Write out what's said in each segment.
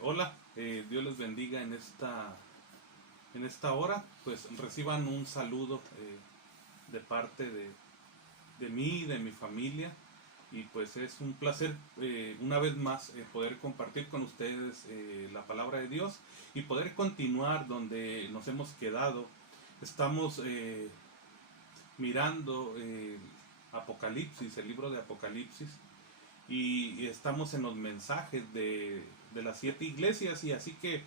Hola, Dios les bendiga en esta hora. Pues reciban un saludo de parte de mí y de mi familia. Y pues es un placer una vez más poder compartir con ustedes la palabra de Dios y poder continuar donde nos hemos quedado. Estamos mirando Apocalipsis, el libro de Apocalipsis, y estamos en los mensajes de las 7 iglesias. Y así que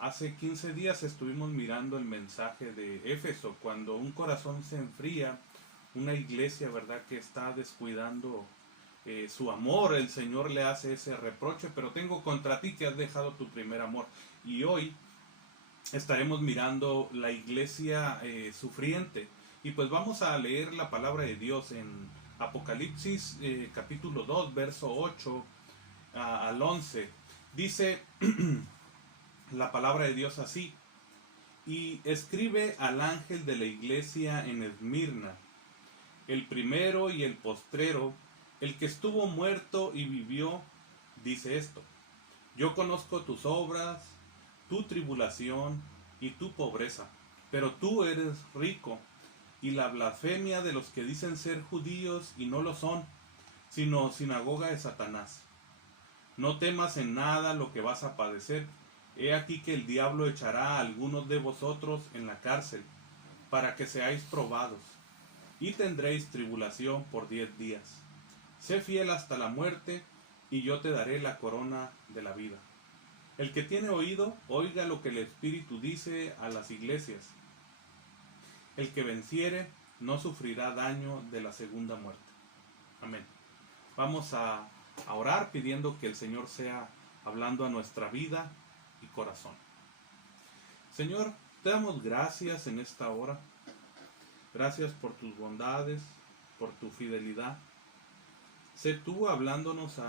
hace 15 días estuvimos mirando el mensaje de Éfeso, cuando un corazón se enfría, una iglesia, ¿verdad?, que está descuidando su amor. El Señor le hace ese reproche: pero tengo contra ti que has dejado tu primer amor. Y hoy estaremos mirando la iglesia sufriente. Y pues vamos a leer la palabra de Dios en Apocalipsis capítulo 2, verso 8 al 11. Dice la palabra de Dios así: y escribe al ángel de la iglesia en Esmirna, el primero y el postrero, el que estuvo muerto y vivió, dice esto: yo conozco tus obras, tu tribulación y tu pobreza, pero tú eres rico, y la blasfemia de los que dicen ser judíos y no lo son, sino sinagoga de Satanás. No temas en nada lo que vas a padecer. He aquí que el diablo echará a algunos de vosotros en la cárcel, para que seáis probados, y tendréis tribulación por 10 días. Sé fiel hasta la muerte, y yo te daré la corona de la vida. El que tiene oído, oiga lo que el Espíritu dice a las iglesias. El que venciere no sufrirá daño de la segunda muerte. Amén. Vamos a orar pidiendo que el Señor sea hablando a nuestra vida y corazón. Señor, te damos gracias en esta hora. Gracias por tus bondades, por tu fidelidad. Sé tú hablándonos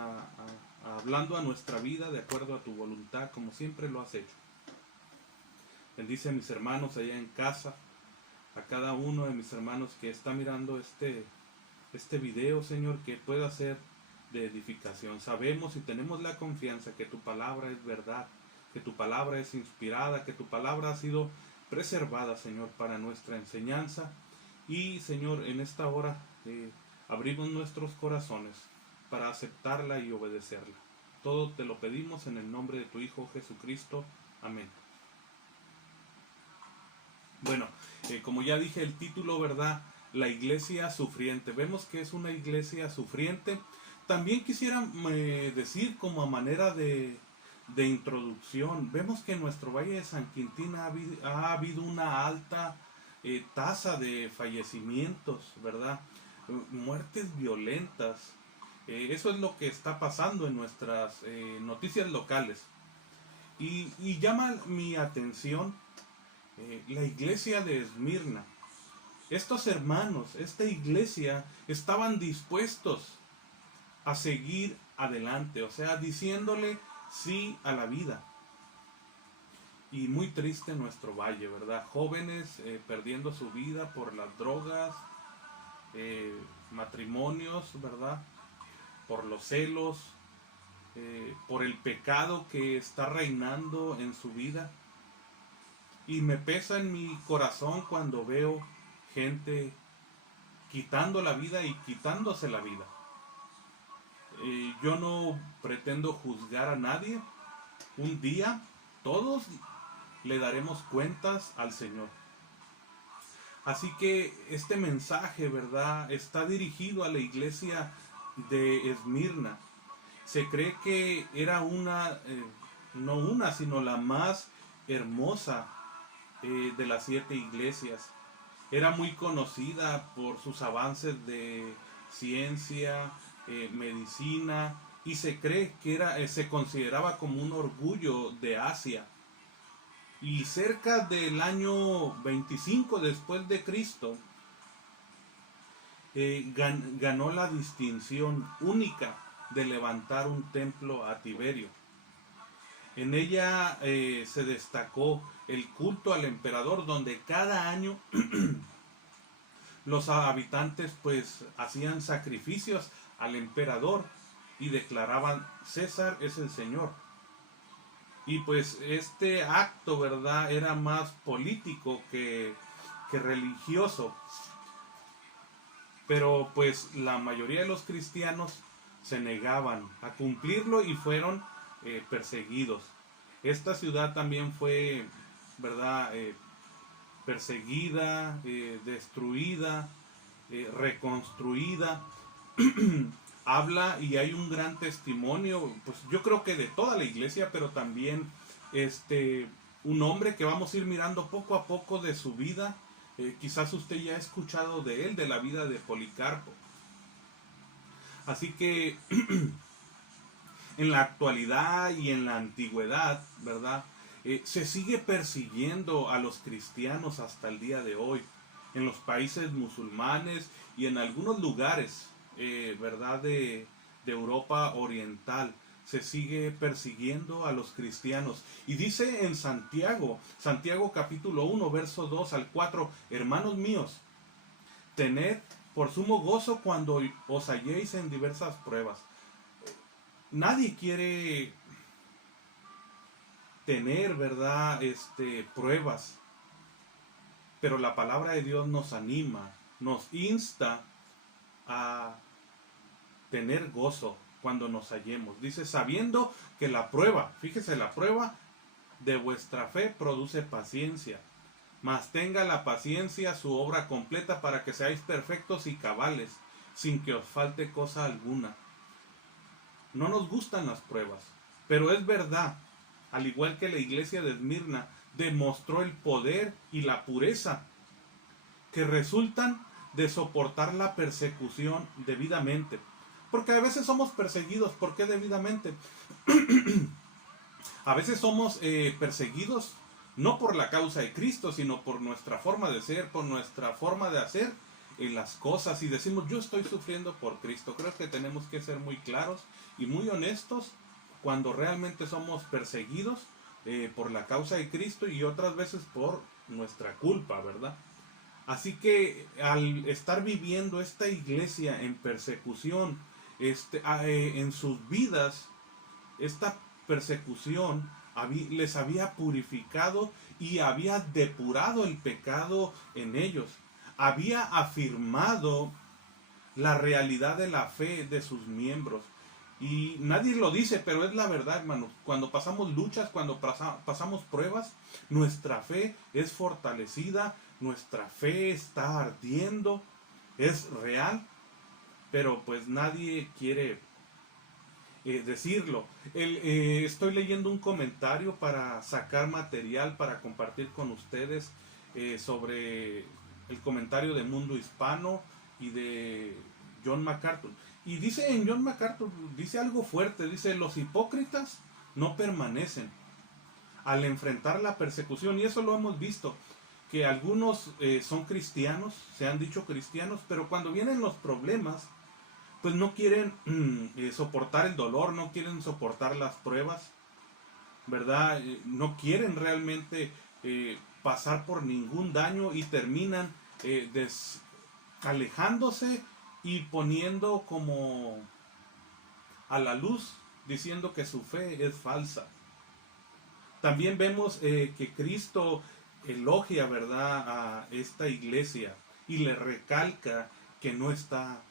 hablando a nuestra vida de acuerdo a tu voluntad, como siempre lo has hecho. Bendice a mis hermanos allá en casa, a cada uno de mis hermanos que está mirando este video, Señor, que pueda ser de edificación. Sabemos y tenemos la confianza que tu palabra es verdad, que tu palabra es inspirada, que tu palabra ha sido preservada, Señor, para nuestra enseñanza. Y, Señor, en esta hora abrimos nuestros corazones para aceptarla y obedecerla. Todo te lo pedimos en el nombre de tu Hijo Jesucristo. Amén. Bueno, como ya dije, el título, ¿verdad? La iglesia sufriente. Vemos que es una iglesia sufriente. También quisiera decir, como a manera de introducción, vemos que en nuestro Valle de San Quintín ha habido una alta tasa de fallecimientos, ¿verdad? Muertes violentas. Eso es lo que está pasando en nuestras noticias locales. Y llama mi atención la iglesia de Esmirna. Estos hermanos, esta iglesia, estaban dispuestos a seguir adelante, o sea, diciéndole sí a la vida. Y muy triste nuestro valle, ¿verdad? Jóvenes perdiendo su vida por las drogas, matrimonios, ¿verdad? Por los celos, por el pecado que está reinando en su vida. Y me pesa en mi corazón cuando veo gente quitando la vida y quitándose la vida. Yo no pretendo juzgar a nadie. Un día todos le daremos cuentas al Señor. Así que este mensaje, ¿verdad?, está dirigido a la iglesia de Esmirna. Se cree que era no una, sino la más hermosa de las 7 iglesias. Era muy conocida por sus avances de ciencia, medicina, y se cree que se consideraba como un orgullo de Asia. Y cerca del año 25 después de Cristo, ganó la distinción única de levantar un templo a Tiberio. En ella se destacó el culto al emperador, donde cada año los habitantes pues hacían sacrificios al emperador y declaraban: César es el Señor. Y pues este acto, ¿verdad?, era más político que religioso. Pero pues la mayoría de los cristianos se negaban a cumplirlo y fueron perseguidos. Esta ciudad también fue, ¿verdad?, perseguida, destruida, reconstruida. Habla y hay un gran testimonio, pues yo creo que de toda la iglesia, pero también un hombre que vamos a ir mirando poco a poco de su vida. Quizás usted ya ha escuchado de él, de la vida de Policarpo. Así que en la actualidad y en la antigüedad, ¿verdad?, se sigue persiguiendo a los cristianos hasta el día de hoy. En los países musulmanes y en algunos lugares, ¿verdad?, de Europa Oriental, se sigue persiguiendo a los cristianos. Y dice en Santiago capítulo 1, verso 2 al 4, hermanos míos, tened por sumo gozo cuando os halléis en diversas pruebas. Nadie quiere tener, ¿verdad?, pruebas, pero la palabra de Dios nos anima, nos insta a tener gozo cuando nos hallemos. Dice, sabiendo que la prueba, fíjese, la prueba de vuestra fe produce paciencia, mas tenga la paciencia su obra completa para que seáis perfectos y cabales, sin que os falte cosa alguna. No nos gustan las pruebas, pero es verdad, al igual que la iglesia de Esmirna demostró el poder y la pureza que resultan de soportar la persecución debidamente. Porque a veces somos perseguidos. ¿Por qué debidamente? A veces somos perseguidos no por la causa de Cristo, sino por nuestra forma de ser, por nuestra forma de hacer las cosas. Y decimos, yo estoy sufriendo por Cristo. Creo que tenemos que ser muy claros y muy honestos cuando realmente somos perseguidos por la causa de Cristo y otras veces por nuestra culpa, ¿verdad? Así que al estar viviendo esta iglesia en persecución, en sus vidas, esta persecución les había purificado y había depurado el pecado en ellos. Había afirmado la realidad de la fe de sus miembros. Y nadie lo dice, pero es la verdad, hermanos. Cuando pasamos luchas, cuando pasamos pruebas, nuestra fe es fortalecida, nuestra fe está ardiendo, es real, pero pues nadie quiere decirlo. Estoy leyendo un comentario para sacar material para compartir con ustedes sobre el comentario de Mundo Hispano y de John MacArthur. Y dice en John MacArthur, dice algo fuerte, dice, los hipócritas no permanecen al enfrentar la persecución, y eso lo hemos visto, que algunos son cristianos, se han dicho cristianos, pero cuando vienen los problemas, pues no quieren soportar el dolor, no quieren soportar las pruebas, ¿verdad? No quieren realmente pasar por ningún daño y terminan alejándose y poniendo como a la luz, diciendo que su fe es falsa. También vemos que Cristo elogia, ¿verdad?, a esta iglesia y le recalca que no está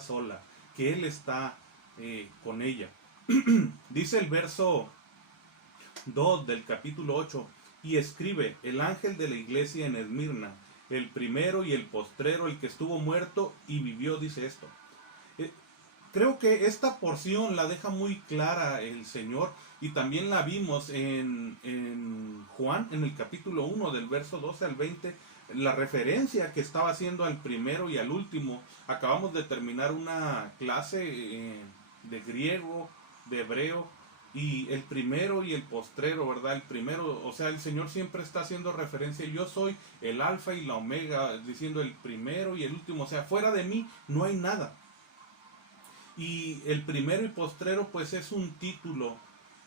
sola, que Él está con ella. Dice el verso 2 del capítulo 8, y escribe, el ángel de la iglesia en Esmirna, el primero y el postrero, el que estuvo muerto y vivió, dice esto. Creo que esta porción la deja muy clara el Señor, y también la vimos en Juan, en el capítulo 1, del verso 12 al 20, la referencia que estaba haciendo al primero y al último. Acabamos de terminar una clase de griego, de hebreo, y el primero y el postrero, ¿verdad? El primero, o sea, el Señor siempre está haciendo referencia, yo soy el alfa y la omega, diciendo el primero y el último, o sea, fuera de mí no hay nada. Y el primero y postrero pues es un título,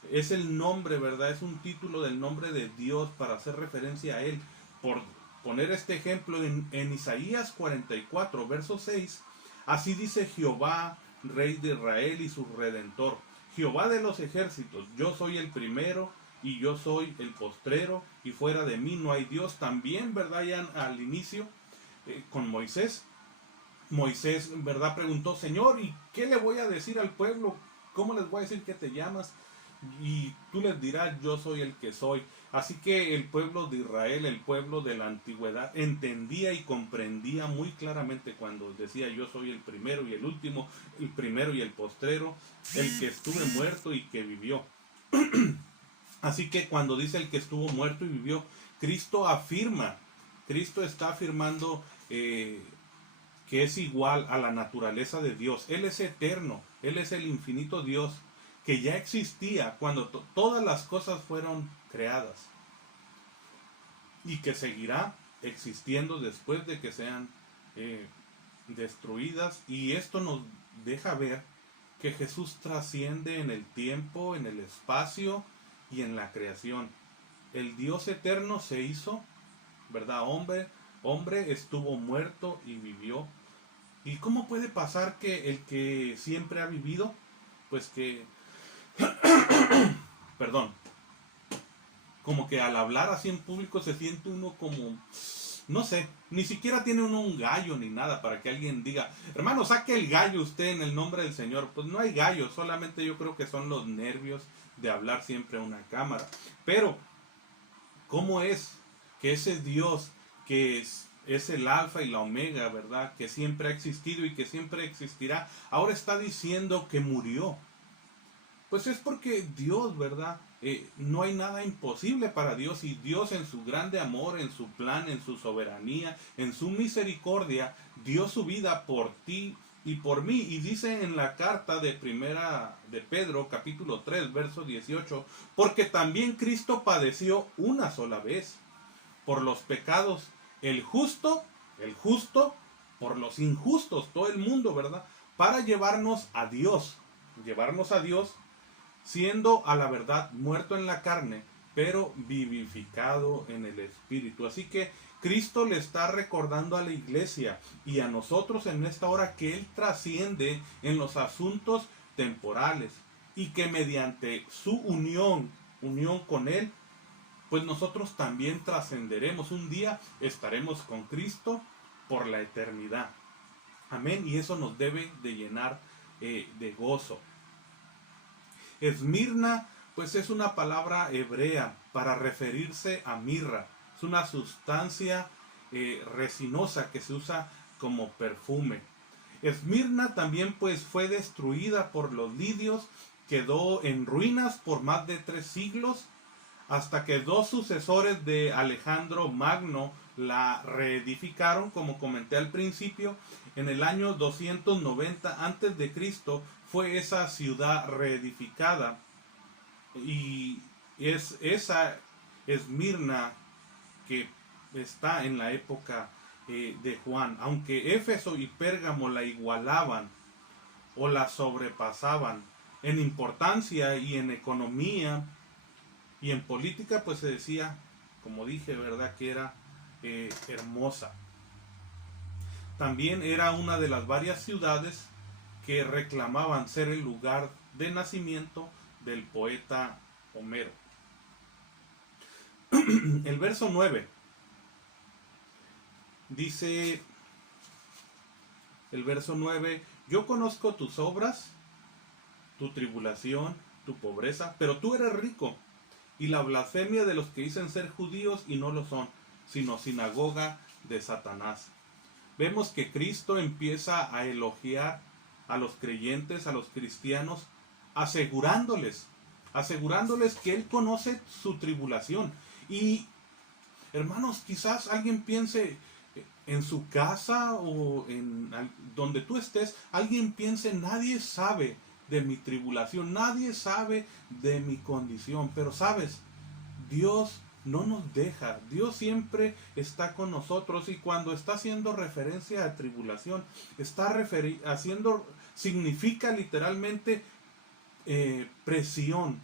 es el nombre, ¿verdad? Es un título del nombre de Dios para hacer referencia a Él. Por poner este ejemplo en Isaías 44, verso 6, así dice Jehová, Rey de Israel y su Redentor, Jehová de los ejércitos, yo soy el primero y yo soy el postrero, y fuera de mí no hay Dios. También, ¿verdad? Ya al inicio, con Moisés, ¿verdad? Preguntó, Señor, ¿y qué le voy a decir al pueblo? ¿Cómo les voy a decir que te llamas? Y tú les dirás, yo soy el que soy. Así que el pueblo de Israel, el pueblo de la antigüedad, entendía y comprendía muy claramente cuando decía, yo soy el primero y el último, el primero y el postrero, el que estuve muerto y que vivió. Así que cuando dice el que estuvo muerto y vivió, Cristo está afirmando que es igual a la naturaleza de Dios. Él es eterno, Él es el infinito Dios que ya existía cuando todas las cosas fueron creadas y que seguirá existiendo después de que sean destruidas. Y esto nos deja ver que Jesús trasciende en el tiempo, en el espacio y en la creación. El Dios eterno se hizo, ¿verdad? Hombre, estuvo muerto y vivió. ¿Y cómo puede pasar que el que siempre ha vivido, pues que, perdón, como que al hablar así en público se siente uno como, no sé, ni siquiera tiene uno un gallo ni nada para que alguien diga, hermano, saque el gallo usted en el nombre del Señor? Pues no hay gallo, solamente yo creo que son los nervios de hablar siempre a una cámara. Pero, ¿cómo es que ese Dios que es el alfa y la omega, ¿verdad? Que siempre ha existido y que siempre existirá, ahora está diciendo que murió? Pues es porque Dios, ¿verdad? No hay nada imposible para Dios, y Dios en su grande amor, en su plan, en su soberanía, en su misericordia, dio su vida por ti y por mí. Y dice en la carta de primera de Pedro, capítulo 3, verso 18, porque también Cristo padeció una sola vez por los pecados, el justo por los injustos, todo el mundo, ¿verdad? Para llevarnos a Dios, siendo a la verdad muerto en la carne, pero vivificado en el Espíritu. Así que Cristo le está recordando a la iglesia y a nosotros en esta hora que Él trasciende en los asuntos temporales y que mediante su unión con Él, pues nosotros también trascenderemos. Un día estaremos con Cristo por la eternidad. Amén. Y eso nos debe de llenar de gozo. Esmirna, pues es una palabra hebrea para referirse a mirra. Es una sustancia resinosa que se usa como perfume. Esmirna también pues fue destruida por los lidios, quedó en ruinas por más de 3 siglos, hasta que 2 sucesores de Alejandro Magno la reedificaron, como comenté al principio. En el año 290 antes de Cristo fue esa ciudad reedificada, y es esa Esmirna que está en la época de Juan. Aunque Éfeso y Pérgamo la igualaban o la sobrepasaban en importancia y en economía y en política, pues se decía, como dije, ¿verdad?, que era hermosa. También era una de las varias ciudades que reclamaban ser el lugar de nacimiento del poeta Homero. El verso 9 dice, yo conozco tus obras, tu tribulación, tu pobreza, pero tú eres rico, y la blasfemia de los que dicen ser judíos y no lo son, sino sinagoga de Satanás. Vemos que Cristo empieza a elogiar a los creyentes, a los cristianos, asegurándoles que Él conoce su tribulación. Y hermanos, quizás alguien piense en su casa o en donde tú estés, alguien piense, nadie sabe de mi tribulación, nadie sabe de mi condición. Pero sabes, Dios no nos deja, Dios siempre está con nosotros. Y cuando está haciendo referencia a tribulación, significa literalmente presión,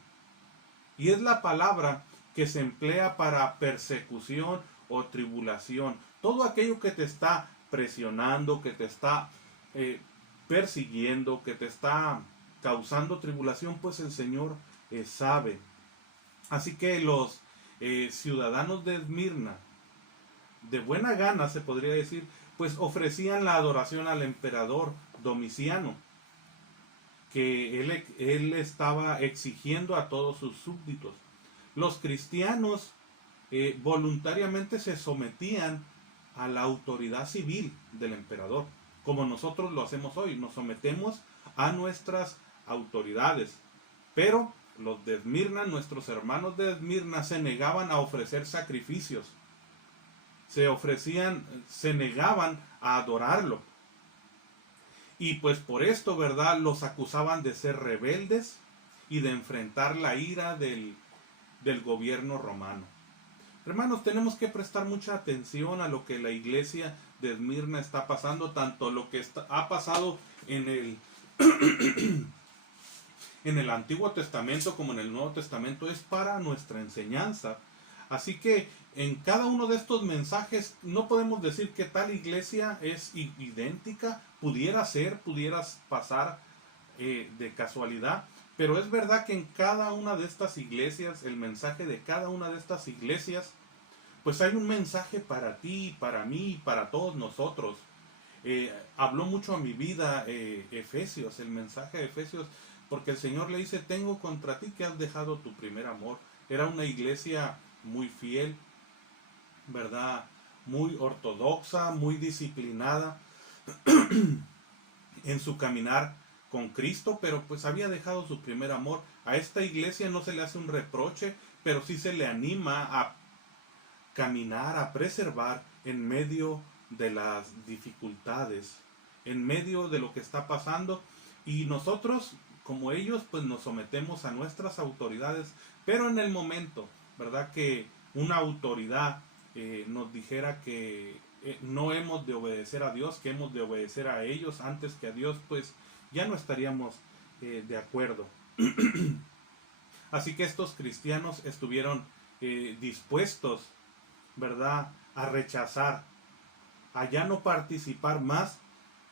y es la palabra que se emplea para persecución o tribulación. Todo aquello que te está presionando, que te está persiguiendo, que te está causando tribulación, pues el Señor sabe. Así que los ciudadanos de Esmirna, de buena gana se podría decir, pues ofrecían la adoración al emperador Domiciano, que él estaba exigiendo a todos sus súbditos. Los cristianos voluntariamente se sometían a la autoridad civil del emperador, como nosotros lo hacemos hoy, nos sometemos a nuestras autoridades. Pero los de Esmirna, nuestros hermanos de Esmirna, se negaban a ofrecer sacrificios, se negaban a adorarlo. Y pues por esto, ¿verdad?, los acusaban de ser rebeldes y de enfrentar la ira del gobierno romano. Hermanos, tenemos que prestar mucha atención a lo que la iglesia de Esmirna está pasando, tanto lo que ha pasado en el Antiguo Testamento como en el Nuevo Testamento, es para nuestra enseñanza. Así que en cada uno de estos mensajes no podemos decir que tal iglesia es idéntica, pudiera pasar de casualidad, pero es verdad que en cada una de estas iglesias, el mensaje de cada una de estas iglesias, pues hay un mensaje para ti, para mí, para todos nosotros. Habló mucho a mi vida Efesios, el mensaje de Efesios, porque el Señor le dice: tengo contra ti que has dejado tu primer amor. Era una iglesia muy fiel, ¿verdad?, muy ortodoxa, muy disciplinada en su caminar con Cristo, pero pues había dejado su primer amor. A esta iglesia no se le hace un reproche, pero sí se le anima a caminar, a preservar en medio de las dificultades, en medio de lo que está pasando. Y nosotros, como ellos, pues nos sometemos a nuestras autoridades, pero en el momento, ¿verdad?, que una autoridad nos dijera que no hemos de obedecer a Dios, que hemos de obedecer a ellos antes que a Dios, pues ya no estaríamos de acuerdo. Así que estos cristianos estuvieron dispuestos, ¿verdad?, a rechazar, a ya no participar más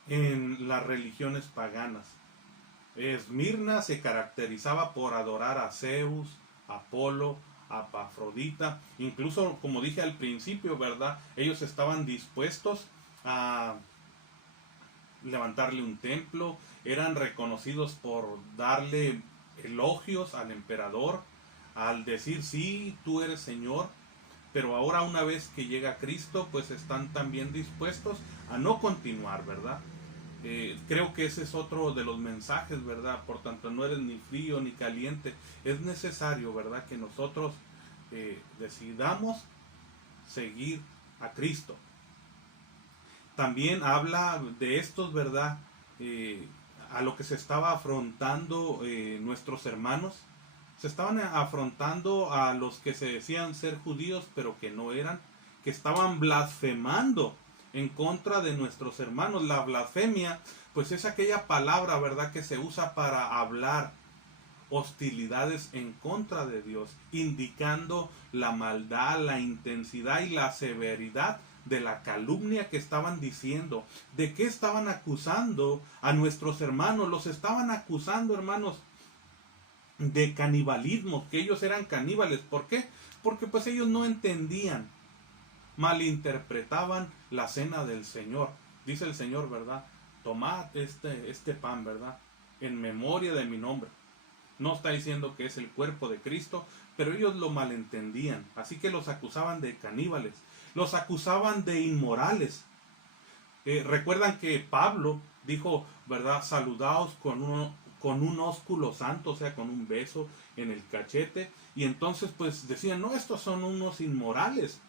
en las religiones paganas. Esmirna se caracterizaba por adorar a Zeus, a Apolo, a Afrodita. Incluso, como dije al principio, ¿verdad?, ellos estaban dispuestos a levantarle un templo, eran reconocidos por darle elogios al emperador, al decir: sí, tú eres Señor. Pero ahora, una vez que llega Cristo, pues están también dispuestos a no continuar, ¿verdad? Creo que ese es otro de los mensajes, ¿verdad? Por tanto, no eres ni frío ni caliente. Es necesario, ¿verdad?, que nosotros decidamos seguir a Cristo. También habla de estos, ¿verdad?, a lo que se estaba afrontando nuestros hermanos. Se estaban afrontando a los que se decían ser judíos, pero que no eran, que estaban blasfemando en contra de nuestros hermanos. La blasfemia, pues es aquella palabra, ¿verdad?, que se usa para hablar hostilidades en contra de Dios, indicando la maldad, la intensidad y la severidad de la calumnia que estaban diciendo. ¿De qué estaban acusando a nuestros hermanos? Los estaban acusando, hermanos, de canibalismo, que ellos eran caníbales. ¿Por qué? Porque pues ellos no entendían, malinterpretaban la cena del Señor. Dice el Señor, ¿verdad?, tomad este pan, ¿verdad?, en memoria de mi nombre. No está diciendo que es el cuerpo de Cristo, pero ellos lo malentendían. Así que los acusaban de caníbales, los acusaban de inmorales. Recuerdan que Pablo dijo, ¿verdad?, saludaos con un ósculo santo, o sea, con un beso en el cachete. Y entonces pues decían: no, estos son unos inmorales.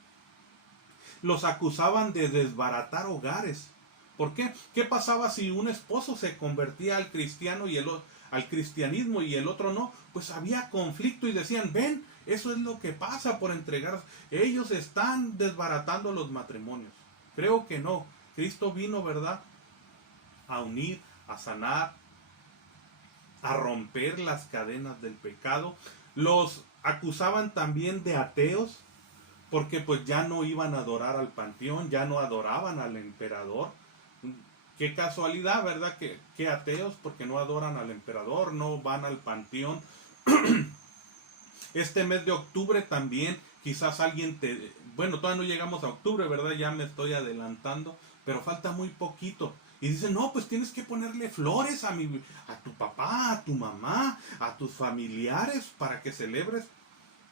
Los acusaban de desbaratar hogares. ¿Por qué? ¿Qué pasaba si un esposo se convertía al cristianismo y el otro no? Pues había conflicto y decían: ven, eso es lo que pasa por entregar. Ellos están desbaratando los matrimonios. Creo que no. Cristo vino, ¿verdad?, a unir, a sanar, a romper las cadenas del pecado. Los acusaban también de ateos, porque pues ya no iban a adorar al panteón, ya no adoraban al emperador. Qué casualidad, ¿verdad?, que ateos, porque no adoran al emperador, no van al panteón. Este mes de octubre también, quizás alguien bueno, todavía no llegamos a octubre, ¿verdad? Ya me estoy adelantando, pero falta muy poquito. Y dicen, no, pues tienes que ponerle flores a tu papá, a tu mamá, a tus familiares para que celebres.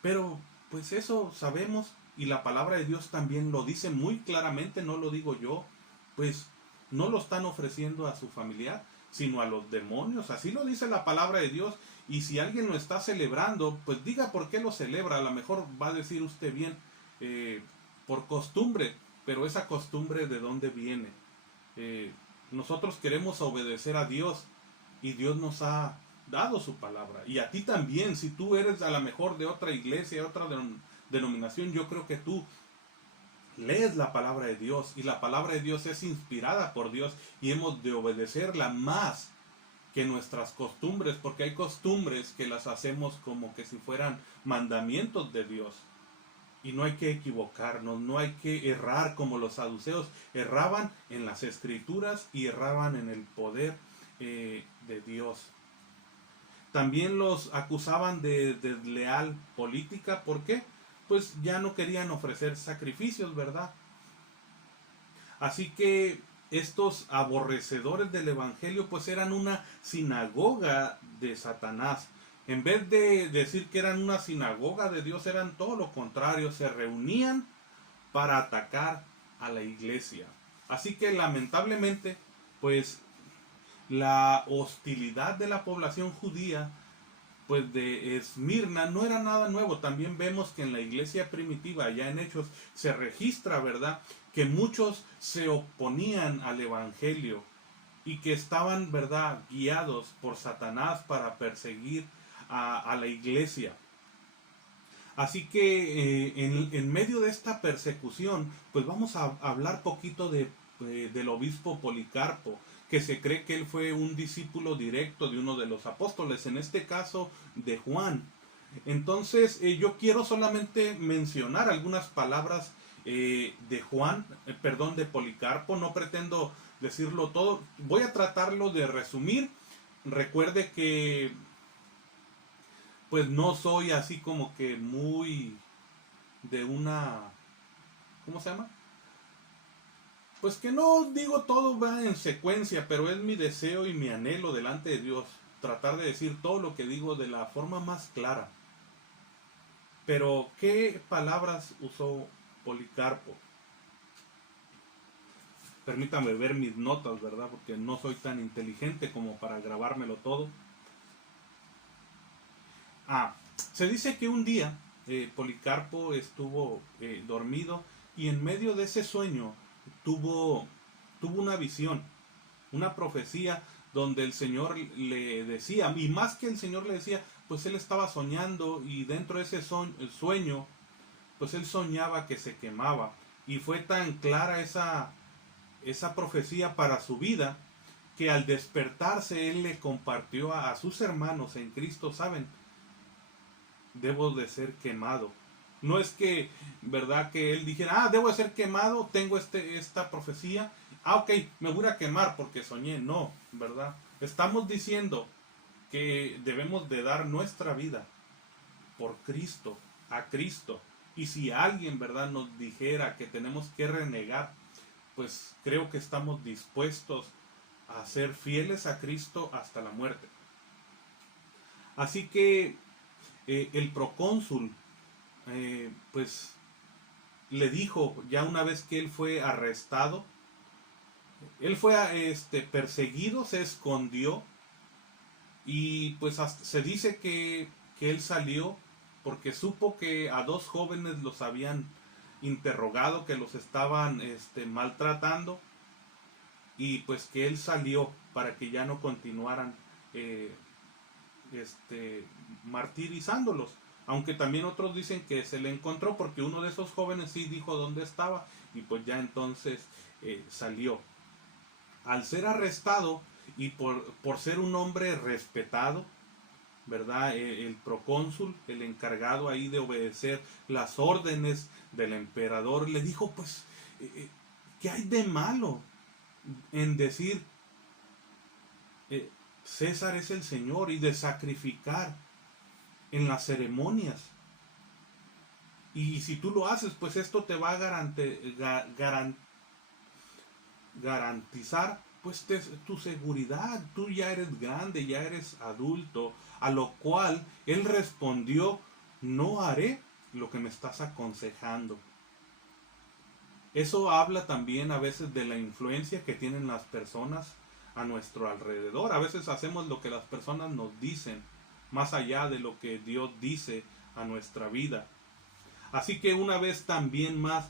Pero pues eso sabemos y la palabra de Dios también lo dice muy claramente, no lo digo yo, pues no lo están ofreciendo a su familiar, sino a los demonios, así lo dice la palabra de Dios. Y si alguien lo está celebrando, pues diga por qué lo celebra, a lo mejor va a decir usted bien, eh, por costumbre, pero esa costumbre de dónde viene. Eh, Nosotros queremos obedecer a Dios y Dios nos ha dado su palabra. Y a ti también, si tú eres a lo mejor de otra iglesia, otra denominación, yo creo que tú lees la palabra de Dios y la palabra de Dios es inspirada por Dios y hemos de obedecerla más que nuestras costumbres, porque hay costumbres que las hacemos como que si fueran mandamientos de Dios. Y no hay que equivocarnos, no hay que errar como los saduceos. Erraban en las escrituras y erraban en el poder de Dios. También los acusaban de desleal política. ¿Por qué? Pues ya no querían ofrecer sacrificios, ¿verdad? Así que estos aborrecedores del Evangelio pues eran una sinagoga de Satanás. En vez de decir que eran una sinagoga de Dios, eran todo lo contrario, se reunían para atacar a la iglesia. Así que lamentablemente, pues la hostilidad de la población judía, pues de Esmirna, no era nada nuevo. También vemos que en la iglesia primitiva, ya en Hechos, se registra, ¿verdad?, que muchos se oponían al evangelio y que estaban, ¿verdad?, guiados por Satanás para perseguir a la iglesia. Así que en medio de esta persecución, pues vamos a hablar poquito del obispo Policarpo, que se cree que él fue un discípulo directo de uno de los apóstoles, en este caso de Juan. Entonces yo quiero solamente mencionar algunas palabras de Juan, perdón, de Policarpo, no pretendo decirlo todo, voy a tratarlo de resumir. Recuerde que pues no soy así como que muy de una, ¿cómo se llama? Pues que no digo todo va en secuencia, pero es mi deseo y mi anhelo delante de Dios tratar de decir todo lo que digo de la forma más clara. Pero, ¿qué palabras usó Policarpo? Permítame ver mis notas, ¿verdad? Porque no soy tan inteligente como para grabármelo todo. Se dice que un día Policarpo estuvo dormido y en medio de ese sueño tuvo una visión, una profecía donde el Señor le decía, y más que el Señor le decía, pues él estaba soñando y dentro de ese sueño, pues él soñaba que se quemaba. Y fue tan clara esa profecía para su vida que al despertarse él le compartió a sus hermanos en Cristo, ¿saben? Debo de ser quemado. No es que, ¿verdad?, que él dijera, debo de ser quemado, tengo esta profecía, ok, me voy a quemar porque soñé. No, ¿verdad? Estamos diciendo que debemos de dar nuestra vida por Cristo, a Cristo. Y si alguien, ¿verdad?, nos dijera que tenemos que renegar, pues creo que estamos dispuestos a ser fieles a Cristo hasta la muerte. Así que el procónsul pues le dijo, ya una vez que él fue arrestado, él fue perseguido, se escondió y pues se dice que él salió porque supo que a dos jóvenes los habían interrogado, que los estaban maltratando, y pues que él salió para que ya no continuaran martirizándolos. Aunque también otros dicen que se le encontró porque uno de esos jóvenes sí dijo dónde estaba y pues ya entonces salió. Al ser arrestado y por ser un hombre respetado, ¿verdad? El procónsul, el encargado ahí de obedecer las órdenes del emperador, le dijo, pues, ¿qué hay de malo en decir César es el Señor y de sacrificar en las ceremonias. Y si tú lo haces, pues esto te va a garantizar pues tu seguridad. Tú ya eres grande, ya eres adulto. A lo cual él respondió: no haré lo que me estás aconsejando. Eso habla también a veces de la influencia que tienen las personas a nuestro alrededor. A veces hacemos lo que las personas nos dicen, más allá de lo que Dios dice a nuestra vida. Así que una vez también más,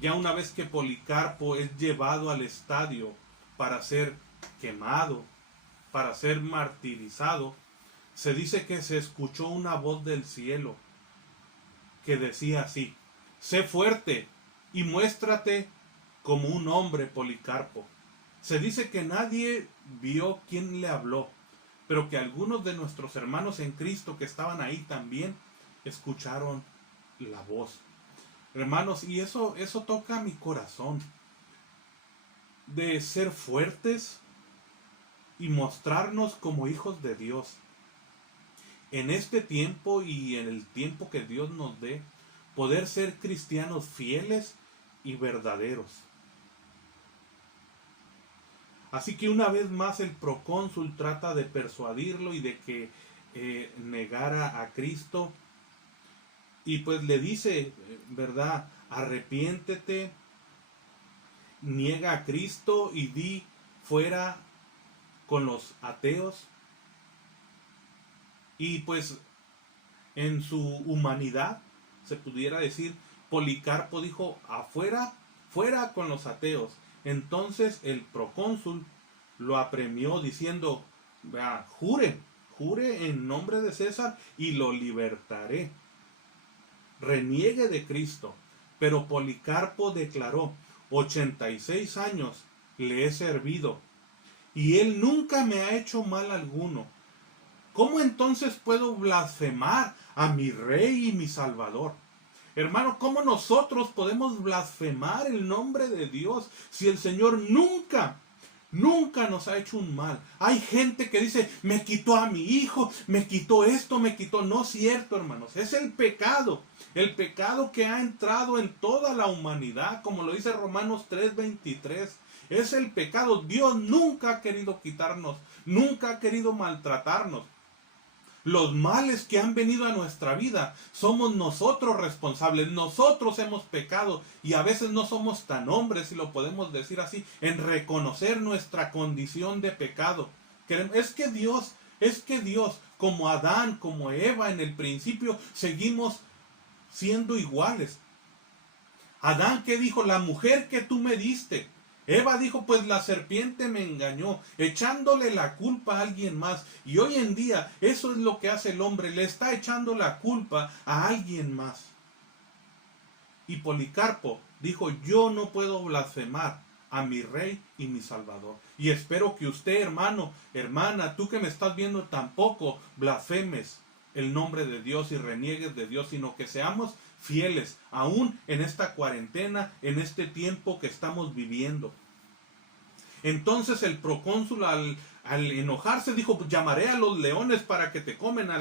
ya una vez que Policarpo es llevado al estadio para ser quemado, para ser martirizado, se dice que se escuchó una voz del cielo que decía así: sé fuerte y muéstrate como un hombre, Policarpo. Se dice que nadie vio quién le habló, pero que algunos de nuestros hermanos en Cristo que estaban ahí también escucharon la voz. Hermanos, y eso toca mi corazón, de ser fuertes y mostrarnos como hijos de Dios. En este tiempo y en el tiempo que Dios nos dé, poder ser cristianos fieles y verdaderos. Así que una vez más el procónsul trata de persuadirlo y de que negara a Cristo. Y pues le dice, ¿verdad? Arrepiéntete, niega a Cristo y di fuera con los ateos. Y pues en su humanidad, se pudiera decir, Policarpo dijo: afuera, fuera con los ateos. Entonces el procónsul lo apremió diciendo: jure en nombre de César y lo libertaré. Reniegue de Cristo. Pero Policarpo declaró: 86 años le he servido y él nunca me ha hecho mal alguno. ¿Cómo entonces puedo blasfemar a mi Rey y mi Salvador? Hermano, ¿cómo nosotros podemos blasfemar el nombre de Dios si el Señor nunca nos ha hecho un mal? Hay gente que dice: me quitó a mi hijo, me quitó esto, me quitó. No es cierto, hermanos. Es el pecado que ha entrado en toda la humanidad, como lo dice Romanos 3:23. Es el pecado. Dios nunca ha querido quitarnos, nunca ha querido maltratarnos. Los males que han venido a nuestra vida somos nosotros responsables. Nosotros hemos pecado y a veces no somos tan hombres, si lo podemos decir así, en reconocer nuestra condición de pecado. Es que Dios, como Adán, como Eva en el principio, seguimos siendo iguales. Adán, ¿qué dijo? La mujer que tú me diste. Eva dijo: pues la serpiente me engañó, echándole la culpa a alguien más. Y hoy en día eso es lo que hace el hombre, le está echando la culpa a alguien más. Y Policarpo dijo: yo no puedo blasfemar a mi Rey y mi Salvador. Y espero que usted, hermano, hermana, tú que me estás viendo, tampoco blasfemes el nombre de Dios y reniegues de Dios, sino que seamos fieles, aún en esta cuarentena, en este tiempo que estamos viviendo. Entonces el procónsul al enojarse dijo: pues llamaré a los leones para que te coman a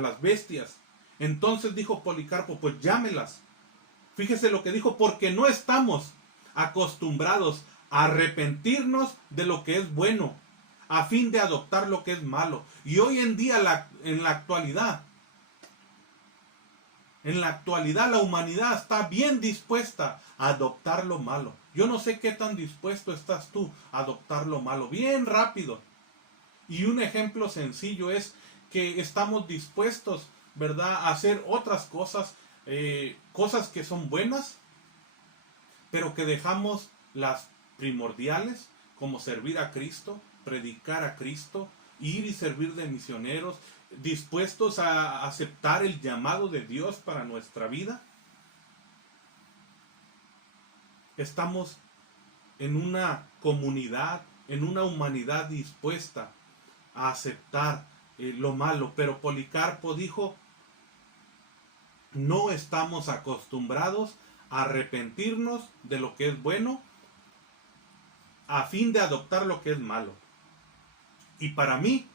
las bestias. Entonces dijo Policarpo: pues llámelas. Fíjese lo que dijo: porque no estamos acostumbrados a arrepentirnos de lo que es bueno, a fin de adoptar lo que es malo. Y hoy en día, en la actualidad, la humanidad está bien dispuesta a adoptar lo malo. Yo no sé qué tan dispuesto estás tú a adoptar lo malo. Bien rápido. Y un ejemplo sencillo es que estamos dispuestos, ¿verdad?, a hacer otras cosas, cosas que son buenas, pero que dejamos las primordiales, como servir a Cristo, predicar a Cristo, ir y servir de misioneros, dispuestos a aceptar el llamado de Dios para nuestra vida. Estamos en una comunidad, en una humanidad dispuesta a aceptar lo malo, pero Policarpo dijo: no estamos acostumbrados a arrepentirnos de lo que es bueno a fin de adoptar lo que es malo. Y para mí,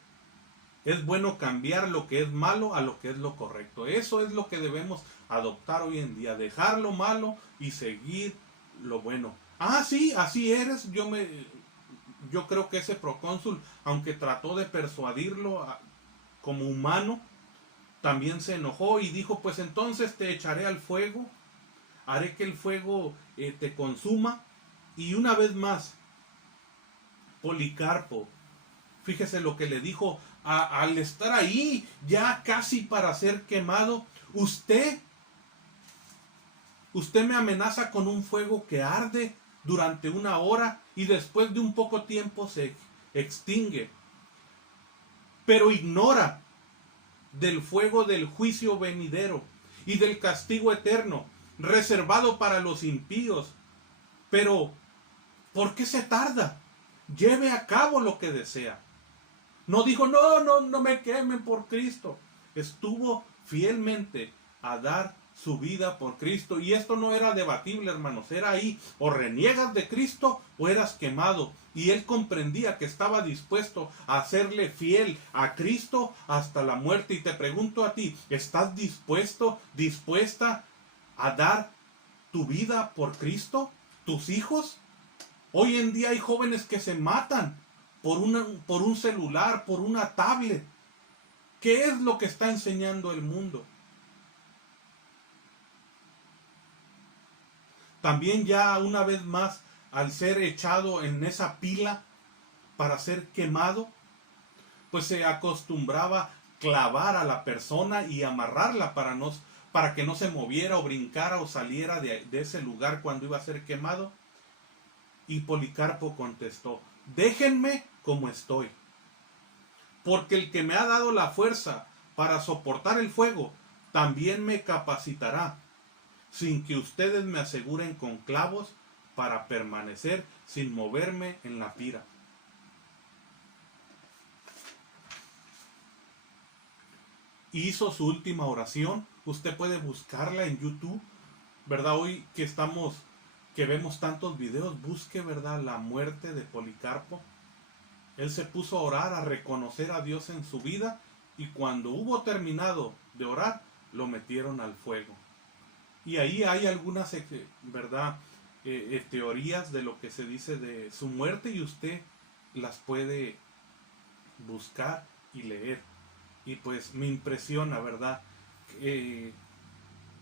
Es bueno cambiar lo que es malo a lo que es lo correcto. Eso es lo que debemos adoptar hoy en día. Dejar lo malo y seguir lo bueno. Ah, sí, así eres. Yo creo que ese procónsul, aunque trató de persuadirlo como humano, también se enojó y dijo, pues entonces te echaré al fuego, haré que el fuego te consuma. Y una vez más, Policarpo, fíjese lo que le dijo al estar ahí, ya casi para ser quemado, usted me amenaza con un fuego que arde durante 1 hora y después de un poco tiempo se extingue, pero ignora del fuego del juicio venidero y del castigo eterno reservado para los impíos. Pero, ¿por qué se tarda? Lleve a cabo lo que desea. No dijo, no me quemen por Cristo. Estuvo fielmente a dar su vida por Cristo. Y esto no era debatible, hermanos. Era ahí, o reniegas de Cristo o eras quemado. Y él comprendía que estaba dispuesto a serle fiel a Cristo hasta la muerte. Y te pregunto a ti, ¿estás dispuesta a dar tu vida por Cristo? ¿Tus hijos? Hoy en día hay jóvenes que se matan por un celular, por una tablet. ¿Qué es lo que está enseñando el mundo? También ya una vez más, al ser echado en esa pila para ser quemado, pues se acostumbraba clavar a la persona y amarrarla para que no se moviera o brincara o saliera de ese lugar cuando iba a ser quemado. Y Policarpo contestó, déjenme como estoy, porque el que me ha dado la fuerza para soportar el fuego, también me capacitará, sin que ustedes me aseguren con clavos para permanecer sin moverme en la pira. Hizo su última oración. Usted puede buscarla en YouTube, ¿verdad? Hoy que vemos tantos videos, busque, ¿verdad?, la muerte de Policarpo. Él se puso a orar, a reconocer a Dios en su vida, y cuando hubo terminado de orar, lo metieron al fuego. Y ahí hay algunas, ¿verdad?, teorías de lo que se dice de su muerte, y usted las puede buscar y leer. Y pues me impresiona, ¿verdad?,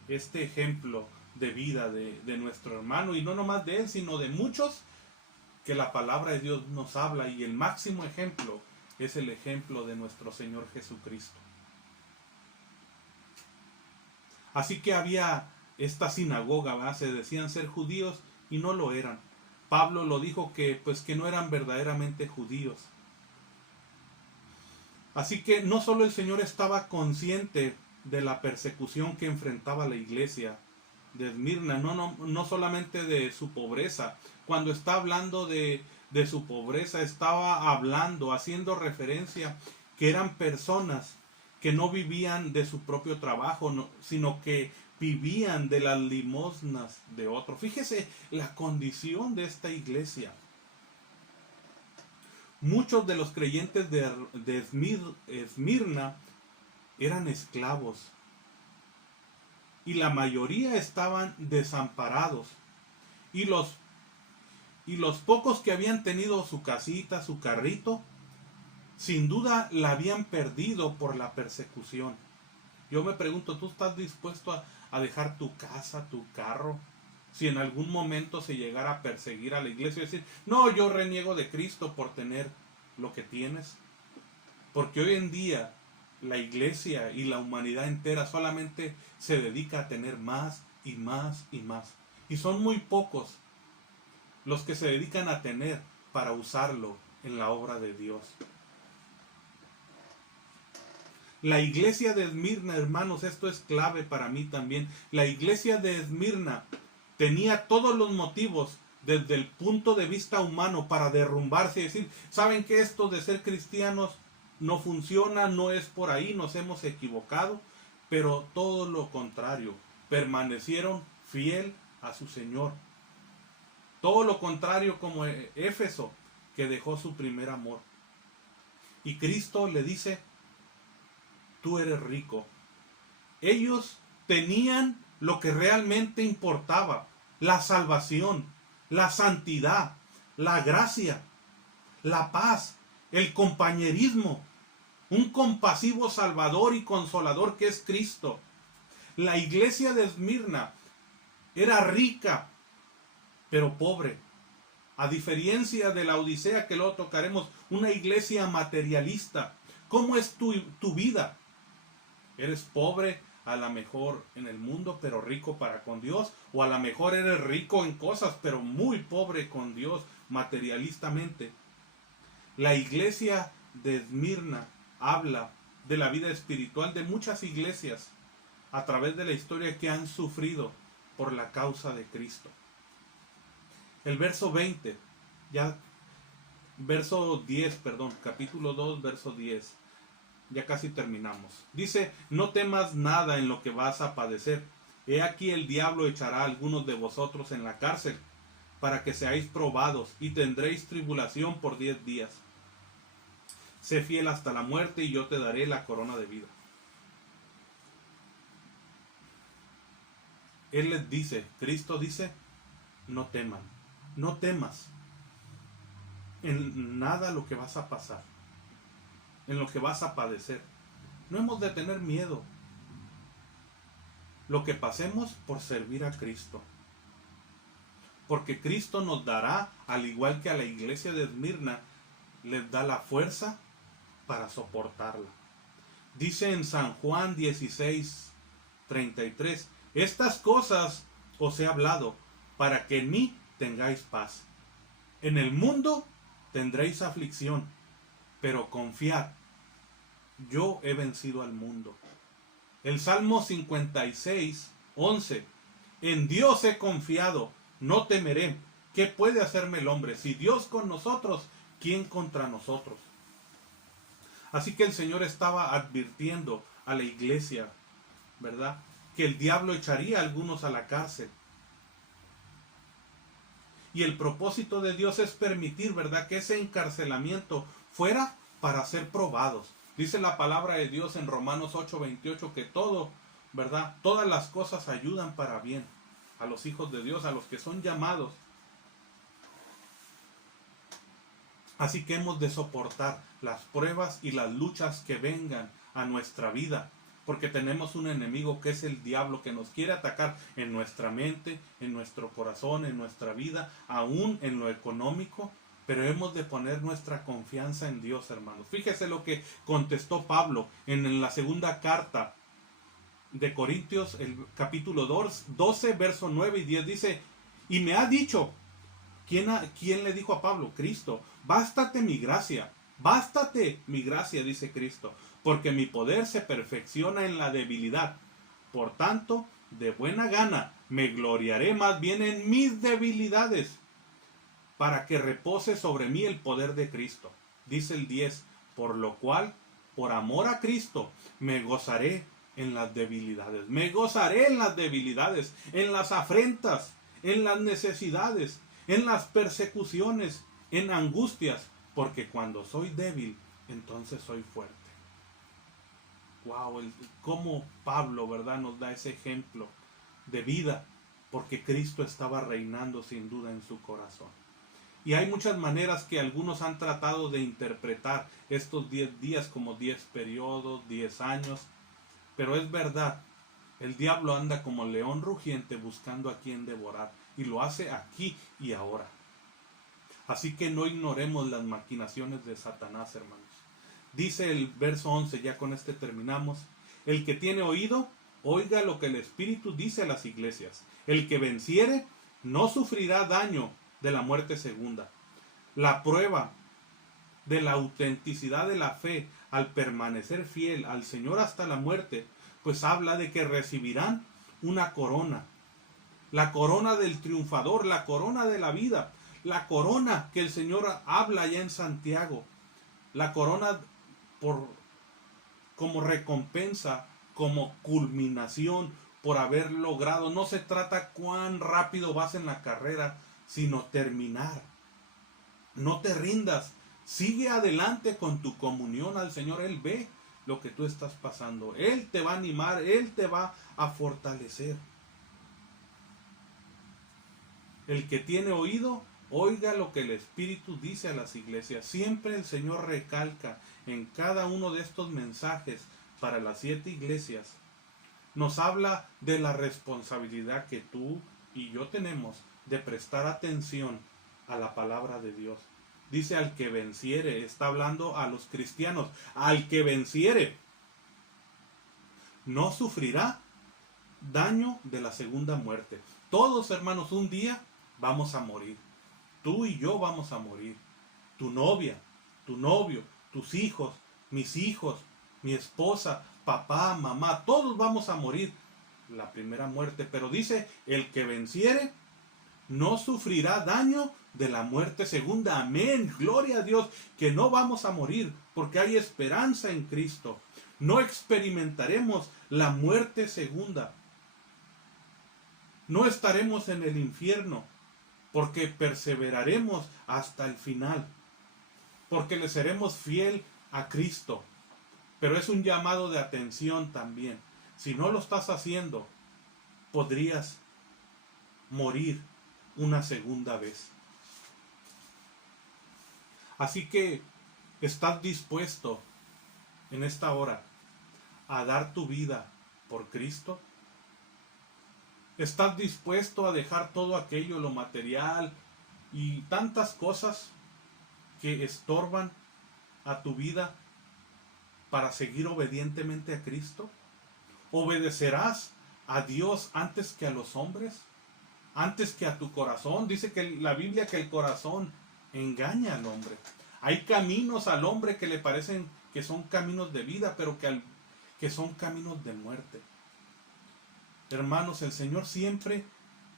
este ejemplo de vida de nuestro hermano, y no nomás de él, sino de muchos que la palabra de Dios nos habla, y el máximo ejemplo es el ejemplo de nuestro Señor Jesucristo. Así que había esta sinagoga, ¿verdad? Se decían ser judíos y no lo eran. Pablo lo dijo que no eran verdaderamente judíos. Así que no solo el Señor estaba consciente de la persecución que enfrentaba la iglesia de Esmirna, no solamente de su pobreza. Cuando está hablando de su pobreza, estaba hablando, haciendo referencia que eran personas que no vivían de su propio trabajo, sino que vivían de las limosnas de otros. Fíjese la condición de esta iglesia. Muchos de los creyentes de Esmirna eran esclavos, y la mayoría estaban desamparados, y los pocos que habían tenido su casita, su carrito, sin duda la habían perdido por la persecución. Yo me pregunto, ¿tú estás dispuesto a dejar tu casa, tu carro, si en algún momento se llegara a perseguir a la iglesia y decir, no, yo reniego de Cristo por tener lo que tienes? Porque hoy en día la iglesia y la humanidad entera solamente se dedica a tener más y más y más. Y son muy pocos los que se dedican a tener para usarlo en la obra de Dios. La iglesia de Esmirna, hermanos, esto es clave para mí también. La iglesia de Esmirna tenía todos los motivos desde el punto de vista humano para derrumbarse y decir, ¿saben qué? Esto de ser cristianos no funciona, no es por ahí, nos hemos equivocado. Pero todo lo contrario, permanecieron fiel a su Señor. Todo lo contrario como Éfeso, que dejó su primer amor. Y Cristo le dice, tú eres rico. Ellos tenían lo que realmente importaba: la salvación, la santidad, la gracia, la paz, el compañerismo, un compasivo Salvador y Consolador que es Cristo. La iglesia de Esmirna era rica, pero pobre. A diferencia de la Odisea, que luego tocaremos, una iglesia materialista. ¿Cómo es tu vida? ¿Eres pobre a lo mejor en el mundo, pero rico para con Dios? ¿O a lo mejor eres rico en cosas, pero muy pobre con Dios materialistamente? La iglesia de Esmirna habla de la vida espiritual de muchas iglesias a través de la historia que han sufrido por la causa de Cristo. El verso 20, capítulo 2, verso 10, ya casi terminamos. Dice: no temas nada en lo que vas a padecer. He aquí el diablo echará a algunos de vosotros en la cárcel, para que seáis probados, y tendréis tribulación por 10 días. Sé fiel hasta la muerte, y yo te daré la corona de vida. Él les dice, Cristo dice: no teman, no temas en nada lo que vas a pasar, en lo que vas a padecer. No hemos de tener miedo. Lo que pasemos por servir a Cristo. Porque Cristo nos dará, al igual que a la iglesia de Esmirna, les da la fuerza para soportarla. Dice en San Juan 16:33: estas cosas os he hablado, para que en mí tengáis paz. En el mundo tendréis aflicción, pero confiad, yo he vencido al mundo. El Salmo 56:11: en Dios he confiado, no temeré. ¿Qué puede hacerme el hombre? Si Dios con nosotros, ¿quién contra nosotros? Así que el Señor estaba advirtiendo a la iglesia, ¿verdad?, que el diablo echaría a algunos a la cárcel. Y el propósito de Dios es permitir, ¿verdad?, que ese encarcelamiento fuera para ser probados. Dice la palabra de Dios en Romanos 8:28 que todo, ¿verdad?, todas las cosas ayudan para bien a los hijos de Dios, a los que son llamados. Así que hemos de soportar las pruebas y las luchas que vengan a nuestra vida, porque tenemos un enemigo que es el diablo, que nos quiere atacar en nuestra mente, en nuestro corazón, en nuestra vida, aún en lo económico. Pero hemos de poner nuestra confianza en Dios, hermanos. Fíjese lo que contestó Pablo en la segunda carta de Corintios, el capítulo 12, verso 9 y 10. Dice: y me ha dicho, ¿quién le dijo a Pablo? Cristo: bástate mi gracia, dice Cristo, porque mi poder se perfecciona en la debilidad. Por tanto, de buena gana me gloriaré más bien en mis debilidades, para que repose sobre mí el poder de Cristo. Dice el 10: por lo cual, por amor a Cristo, me gozaré en las debilidades. Me gozaré en las debilidades, en las afrentas, en las necesidades, en las persecuciones, en angustias, porque cuando soy débil, entonces soy fuerte. Wow, cómo Pablo, ¿verdad?, nos da ese ejemplo de vida, porque Cristo estaba reinando sin duda en su corazón. Y hay muchas maneras que algunos han tratado de interpretar estos 10 días como 10 periodos, 10 años. Pero es verdad, el diablo anda como león rugiente buscando a quien devorar. Y lo hace aquí y ahora. Así que no ignoremos las maquinaciones de Satanás, hermanos. Dice el verso 11, ya con este terminamos: el que tiene oído, oiga lo que el Espíritu dice a las iglesias. El que venciere no sufrirá daño de la muerte segunda. La prueba de la autenticidad de la fe al permanecer fiel al Señor hasta la muerte, pues habla de que recibirán una corona. La corona del triunfador, la corona de la vida, la corona que el Señor habla allá en Santiago, la corona como recompensa, como culminación por haber logrado. No se trata cuán rápido vas en la carrera, sino terminar. No te rindas, sigue adelante con tu comunión al Señor. Él ve lo que tú estás pasando. Él te va a animar, Él te va a fortalecer. El que tiene oído, oiga lo que el Espíritu dice a las iglesias. Siempre el Señor recalca en cada uno de estos mensajes para las 7 iglesias. Nos habla de la responsabilidad que tú y yo tenemos de prestar atención a la palabra de Dios. Dice al que venciere, está hablando a los cristianos, al que venciere no sufrirá daño de la segunda muerte. Todos, hermanos, un día vamos a morir. Tú y yo vamos a morir. Tu novia, tu novio, tus hijos, mis hijos, mi esposa, papá, mamá, todos vamos a morir. La primera muerte. Pero dice, el que venciere no sufrirá daño de la muerte segunda. Amén. Gloria a Dios, que no vamos a morir porque hay esperanza en Cristo. No experimentaremos la muerte segunda. No estaremos en el infierno porque perseveraremos hasta el final. Porque le seremos fiel a Cristo. Pero es un llamado de atención también. Si no lo estás haciendo, podrías morir una segunda vez. Así que, ¿estás dispuesto en esta hora a dar tu vida por Cristo? ¿Estás dispuesto a dejar todo aquello, lo material y tantas cosas que estorban a tu vida para seguir obedientemente a Cristo? ¿Obedecerás a Dios antes que a los hombres? ¿Antes que a tu corazón? Dice que la Biblia que el corazón engaña al hombre. Hay caminos al hombre que le parecen que son caminos de vida, pero que son caminos de muerte. Hermanos, el Señor siempre,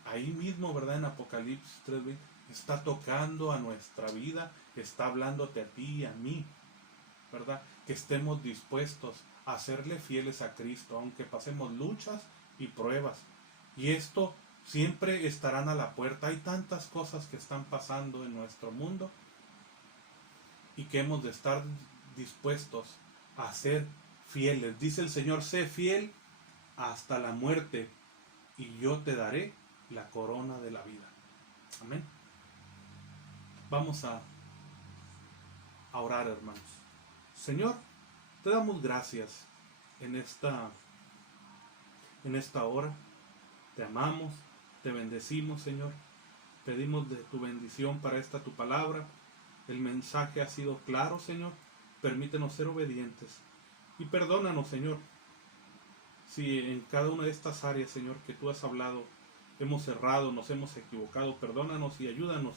ahí mismo, ¿verdad? En Apocalipsis 3:20, está tocando a nuestra vida, está hablándote a ti y a mí, ¿verdad? Que estemos dispuestos a serle fieles a Cristo, aunque pasemos luchas y pruebas. Y esto siempre estarán a la puerta. Hay tantas cosas que están pasando en nuestro mundo y que hemos de estar dispuestos a ser fieles. Dice el Señor, sé fiel hasta la muerte y yo te daré la corona de la vida. Amén. Vamos a orar, hermanos. Señor, te damos gracias en esta hora. Te amamos, te bendecimos, Señor. Pedimos de tu bendición para esta tu palabra. El mensaje ha sido claro, Señor. Permítenos ser obedientes. Y perdónanos, Señor, si en cada una de estas áreas, Señor, que tú has hablado, hemos errado, nos hemos equivocado. Perdónanos y ayúdanos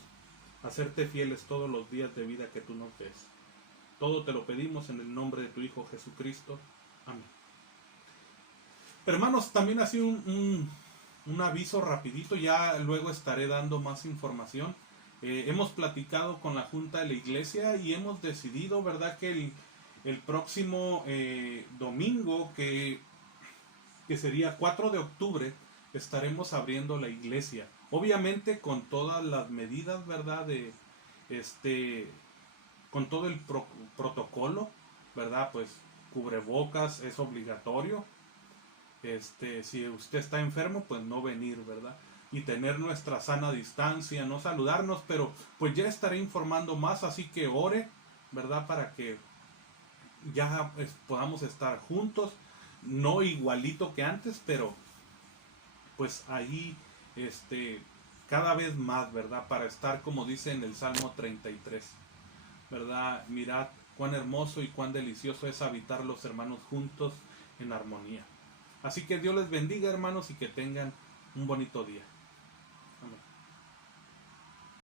a serte fieles todos los días de vida que tú nos des. Todo te lo pedimos en el nombre de tu Hijo Jesucristo. Amén. Hermanos, también ha sido un aviso rapidito, ya luego estaré dando más información. Hemos platicado con la Junta de la Iglesia y hemos decidido, ¿verdad?, que el próximo domingo, que sería 4 de octubre, estaremos abriendo la iglesia. Obviamente con todas las medidas, ¿verdad?, con todo el protocolo, ¿verdad? Pues cubrebocas es obligatorio. Si usted está enfermo, pues no venir, ¿verdad? Y tener nuestra sana distancia, no saludarnos, pero pues ya estaré informando más, así que ore, ¿verdad? Para que ya podamos estar juntos, no igualito que antes, pero pues ahí cada vez más, ¿verdad? Para estar, como dice en el Salmo 33, ¿verdad? Mirad cuán hermoso y cuán delicioso es habitar los hermanos juntos en armonía. Así que Dios les bendiga, hermanos, y que tengan un bonito día.